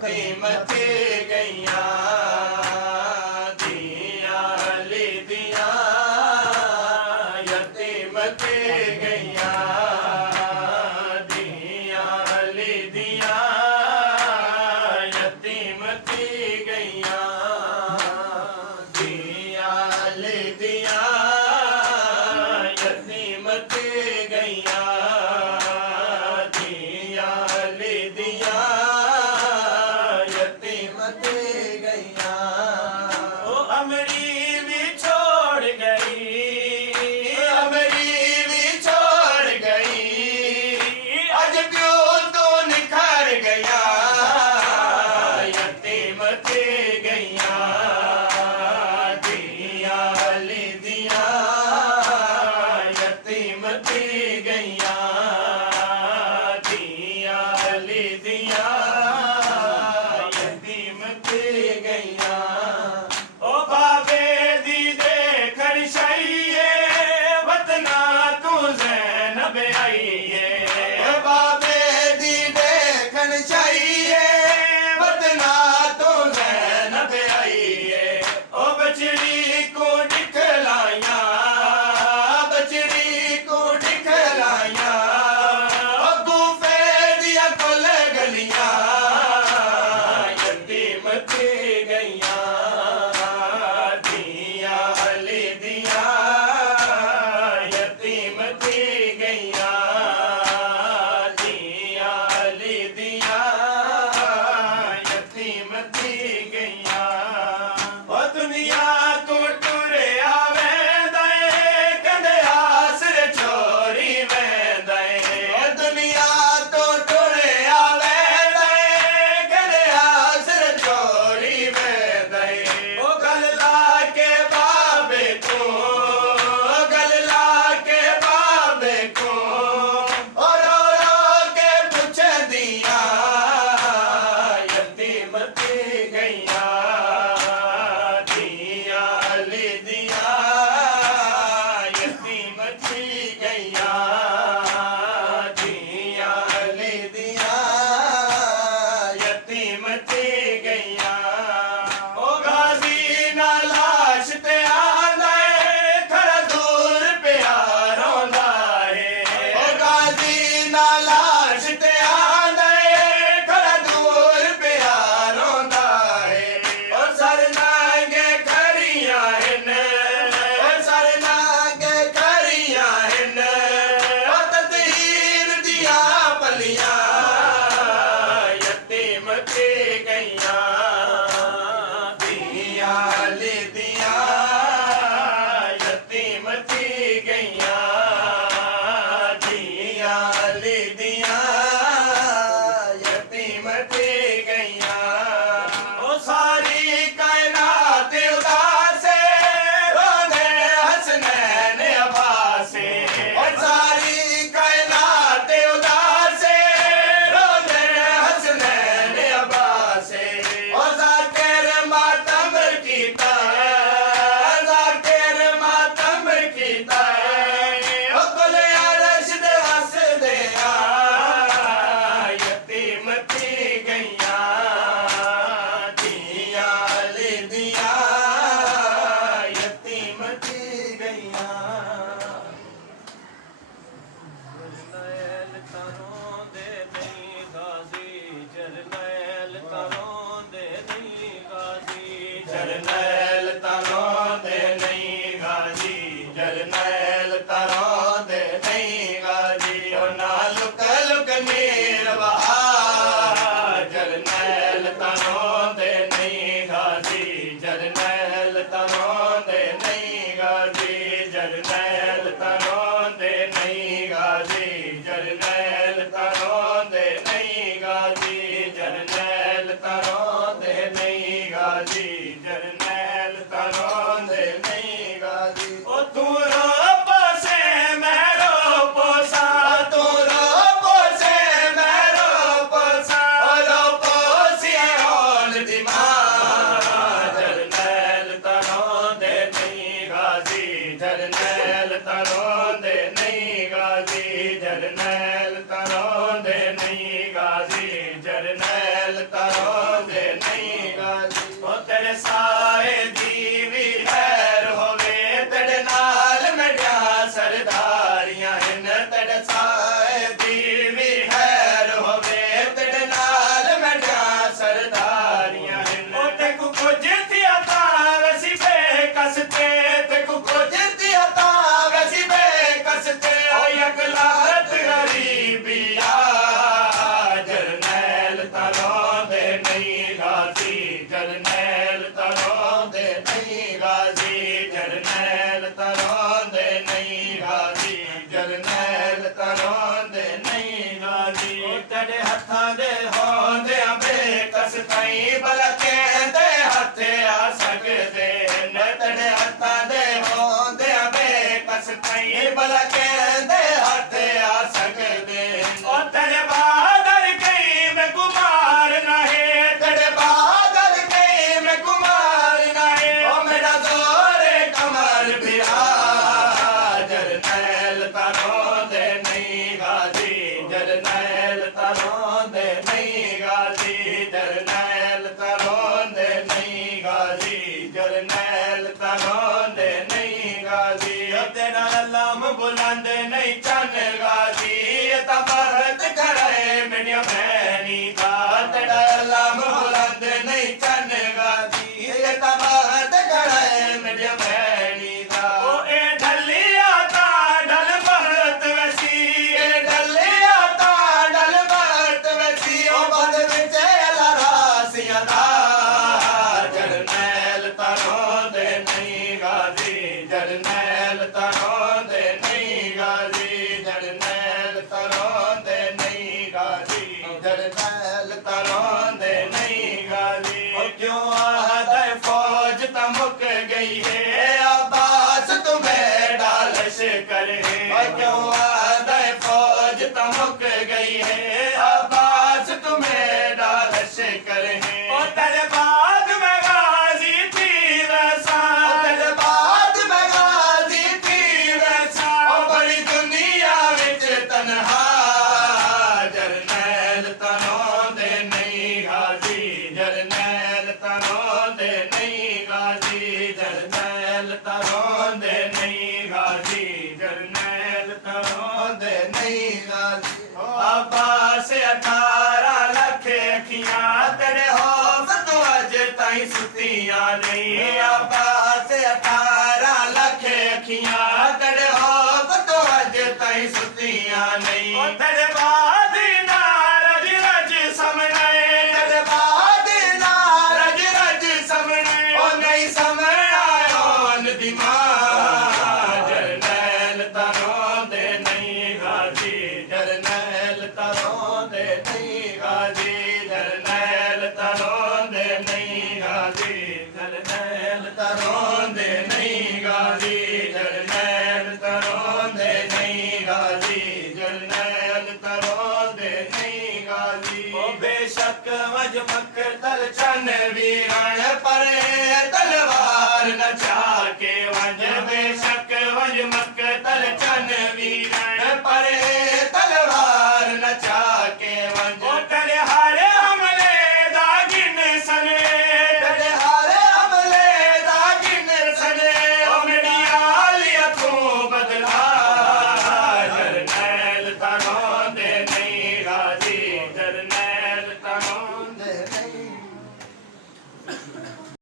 यतीम थी गईया दिया हली दिया यतीम थी गईया दिया हली दिया यतीम थी गईया दिया हली दिया यतीम थी गईया दिया हली दिया यतीम थी गईया ओ अमरी भी छोड़ गई अमरी भी छोड़ गई अज क्यों तो निखर गया यतीम थी गईया दिया हली दिया यतीम थी गईया दिया हली दिया यतीम थी गईया ओ बाबे दी देखण शाइए वतना तू ज़ैनब आइए ओ बाबे दी देखण शाइए वतना तू ज़ैनब आइए ओ बचड़ी को दिखलाया बचड़ी को दिखलाया ओ गूफे दिया कुल गलियां यतीम थी गईया दिया हली दिया यतीम थी गईया दिया हली दिया यतीम थी गईया ओ दुनिया तू टुरे आवे दए कंदे आसरे छोरी वेंदे ओ दुनिया तू टुरे आवे दए कंदे आसरे छोरी वेंदे ओ गल ला के बाबे को गल ला के बाबे को ओ रो रो के पुछ दिया यतीम थी गईया दिया हली दिया यतीम थी गईया दिया हली दिया यतीम थी गईया ओ गाजी ना लाश ते आंदा है खड़ा दूर प्यार होंदा है ओ गाजी ना लाश ते आंदा है खड़ा दूर प्यार होंदा है ओ सर नांगे खड़ियां हिन ओ सर नांगे खड़ियां हिन ओ तदहीर दिया पलियां यतीम थी गईया दिया हली दिया यतीम थी गईया दिया हली दिया यतीम थी गईया ओ सारी कायनात उदास है रोने हसनैन अब्बास है ओ सारी कायनात उदास है रोने हसनैन अब्बास है ओ ज़ाकिर मातम कीता ज़ाकिर मातम कीता ओ कुल अरश दे हसदे यतीम थी गईया दिया हली दिया यतीम थी गईया जरनैल तरों दे नहीं गाजी जरनैल तरों दे नहीं गाजी जरनैल तरों दे नहीं गाजी जरनैल तरों दे नहीं गाजी ओ ना लुक लुक नीर बहा जरनैल तरों दे नहीं गाजी जरनैल तरों दे नहीं गाजी जरनैल तरों दे नहीं गाजी जरनैल तरों दे नहीं गाजी जरनैल तरों दे नहीं गाजी जरनैल तरों दे नहीं गाजी ओ तू रो पोसे मैं रो पोसा तू रो पोसे मैं रो पोसा ओ रो पोसिए होल दिमाग जरनैल तरों दे नहीं गाजी जरनैल तरों दे नहीं गाजी जरनैल तरों दे नहीं गाजी जरनैल तरों ਤਰੋਂਦੇ ਨਹੀਂ ਗਾਜ਼ੀ ਜਰਨੈਲ ਤਰੋਂਦੇ ਨਹੀਂ ਗਾਜ਼ੀ ਜਰਨੈਲ ਤਰੋਂਦੇ ਨਹੀਂ ਗਾਜ਼ੀ ਜਰਨੈਲ ਤਰੋਂਦੇ ਨਹੀਂ ਗਾਜ਼ੀ ਉਹ ਤੇਰੇ ਹੱਥਾਂ ਦੇ ਹੋਂਦਿਆਂ ਬੇਕਸ ਤਾਈਂ ਭਲਾ ਕਹਿੰਦੇ ਹੱਥੇ ਆ ਸਕਦੇ ਨੇ ਤੇਰੇ ਹੱਥਾਂ ਦੇ ਹੋਂਦਿਆਂ ਬੇਕਸ ਤਾਈਂ ਭਲਾ ਕਹਿੰਦੇ ਹੱਥੇ ਆ ਸਕਦੇ ਉਹ ਤੇਰੇ ਬਾਦਰ ਕਈ ਮੈਂ ਗੁਮਾਰ ਨਾ ਹੈ ਤੇਰੇ ਬਾਦਰ ਕਈ ਮੈਂ ਗੁਮਾਰ ਨਾ ਹੈ ਉਹ ਮੇਰਾ ਜ਼ੋਰੇ ਕਮਰ ਬਿਆ ਜਰਨੈਲ ਤਰੋਂਦੇ ਨਹੀਂ ਗਾਜ਼ੀ ਜਰਨੈਲ ਤਰੋਂਦੇ ਨਹੀਂ ਗਾਜ਼ੀ ਜਰਨੈਲ ਤਰੋਂਦੇ ਨਹੀਂ ਗਾਜ਼ੀ ਜਰਨੈਲ ਤਰੋਂਦੇ ਨਹੀਂ ਗਾਜ਼ੀ ਉਹ ਤੇਰਾ ਅਲਮ ਬੁਲੰਦ ਨਹੀਂ ਚੰਨ ਗਾਜ਼ੀ ਇਹ ਤਾਂ ਬਰਤ ਕਰੇ ਮੇਰੀਆਂ ਭੈਣੀ ਦਾ ਤੇਰਾ ਅਲਮ ਬੁਲੰਦ ਨਹੀਂ ਚੰਨ ਗਾਜ਼ੀ ਇਹ ਤਾਂ ਬਰਤ ਕਰੇ ਮੇਰੀਆਂ ਭੈਣੀ ਦਾ ਉਹ ਇਹ ਢੱਲਿਆ ਤਾਂ ਢਲ ਬਰਤ ਵਸੀ ਇਹ ਢੱਲਿਆ ਤਾਂ ਢਲ ਬਰਤ ਵਸੀ ਉਹ ਬੰਦ ਵਿੱਚ ਲਰਾਸੀਆਂ ਦਾ ਜਰਨੈਲ ਤਰੋਂਦੇ ਨਹੀਂ ਗਾਜ਼ੀ ਜਰਨੈਲ ਤਰੋਂਦੇ ਨਹੀਂ ਗਾਜ਼ੀ ਜਰਨੈਲ ਤਰੋਂਦੇ ਨਹੀਂ ਗਾਜ਼ੀ ਜਰਨੈਲ ਤਰੋਂਦੇ ਨਹੀਂ ਗਾਜ਼ੀ ਉਹ ਕਿਉਂ ਆਹਦਾ ਫੌਜ ਤਾਂ ਮੁੱਕ ਗਈ ਹੈ ਆਬਾਸ ਤੁਮੇ ਡਾਲਸ਼ ਕਰੇ ਉਹ ਕਿਉਂ ਆਹਦਾ ਫੌਜ ਤਾਂ ਮੁੱਕ ਗਈ ਹੈ ਆਬਾਸ ਤੁਮੇ ਡਾਲਸ਼ ਕਰੇ ਉਹ ਤੇਰੇ ਬਾਦ ਮੈਂ ਗਾਜ਼ੀ ਥੀ ਵੈਸਾ ਤੇਰੇ ਬਾਦ ਮੈਂ ਗਾਜ਼ੀ ਥੀ ਵੈਸਾ ਉਹ ਬੜੀ ਦੁਨੀਆ ਵਿੱਚ ਤਨਹਾ ਜਰਨੈਲ ਤਰੋਂਦੇ ਨਹੀਂ ਗਾਜ਼ੀ ਜਰਨੈਲ ਤਰੋਂਦੇ ਨਹੀਂ ਗਾਜ਼ੀ ਜਰਨੈਲ ਤਰੋਂਦੇ ਨਹੀਂ ਗਾਜ਼ੀ ਜਰਨੈਲ ਤਰੋਂਦੇ ਨਹੀਂ ਗਾਜ਼ੀ ਆਬਾਸ 18 ਲੱਖ ਅੱਖੀਆਂ ਤੇਰੇ ਖੌਫ ਤੋਂ ਅੱਜ ਤਾਈਂ ਸੁੱਤੀਆਂ ਨਹੀਂ ਆਬਾਸ 18 ਲੱਖ ਅੱਖੀਆਂ ਤੇਰੇ ਖੌਫ ਤੋਂ ਅੱਜ ਤਾਈਂ ਸੁੱਤੀਆਂ ਨਹੀਂ ਉਹ ਤੇਰੇ ਬਾਦ ਨਾ ਰਜ ਰਜ ਸਾਹਮਣੇ ਤੇਰੇ ਬਾਦ ਨਾ ਰਜ ਰਜ ਸਾਹਮਣੇ ਉਹ ਨਹੀਂ ਸਾਹਮਣਾ ਉਹਨ ਦੀ ਮਾਂ ਜਰਨੈਲ ਤਰੋਂਦੇ ਨਹੀਂ ਗਾਜ਼ੀ ਜਰਨੈਲ ਤਰੋਂਦੇ ਨਹੀਂ ਗਾਜ਼ੀ ਜਰਨੈਲ ਤਰੋਂਦੇ ਨਹੀਂ ਗਾਜ਼ੀ ਜਰਨੈਲ ਤਰੋਂਦੇ ਨਹੀਂ ਗਾਜ਼ੀ ਜਰਨੈਲ ਤਰੋਂਦੇ ਨਹੀਂ ਗਾਜ਼ੀ ਜਰਨੈਲ ਤਰੋਂਦੇ ਨਹੀਂ ਗਾਜ਼ੀ ਉਹ ਬੇਸ਼ੱਕ ਮਜਮਕ ਤਲ ਚੰਨ ਵੀਰਣ ਪਰ ਤਲਵਾਰ ਨਾ ਚਾ